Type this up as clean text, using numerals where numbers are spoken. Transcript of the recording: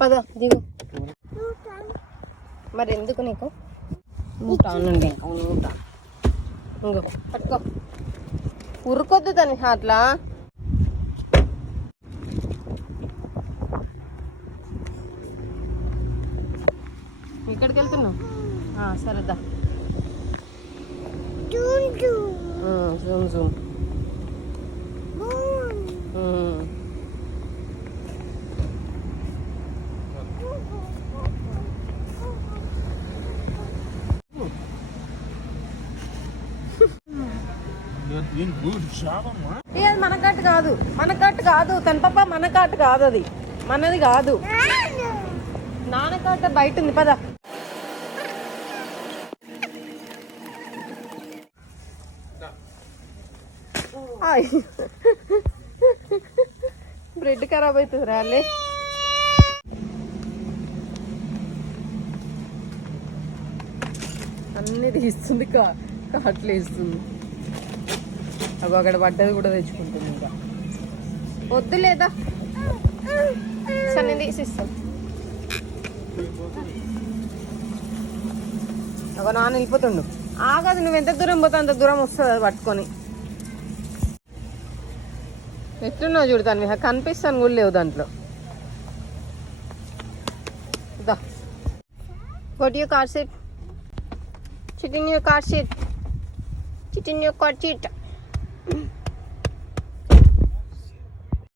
పద దిగు. మరి ఎందుకు నీకు ఉంటానండి ఉంటా. ఇంకో పట్టుకో, ఉరుకొద్దు తను అట్లా. ఎక్కడికి వెళ్తున్నావు? సరేదా జూమ్ జూమ్. అది మన కట్టు కాదు, మన కట్టు కాదు తన పాప, మన కట్టు కాదు, అది మనది కాదు. నాన్న కట్ట బయట ఉంది, పద. బ్రెడ్ ఖరాబ్ అవుతుంది రాలే. అన్నీ తీస్తుంది, కాట్లు వేస్తుంది. అవి అక్కడ పడ్డది కూడా తెచ్చుకుంటుంది. ఇంకా వద్దు లేదా సరే తీసిస్తాం. ఒక నాన్న వెళ్ళిపోతుండు. ఆగదు, నువ్వు ఎంత దూరం పోతే అంత దూరం వస్తుంది అది పట్టుకొని. ఎట్లున్నావు చూడతాను, కనిపిస్తాను కూడా లేవు దాంట్లో. దా గోట్ your car seat, sit in your car seat, sit in your car seat.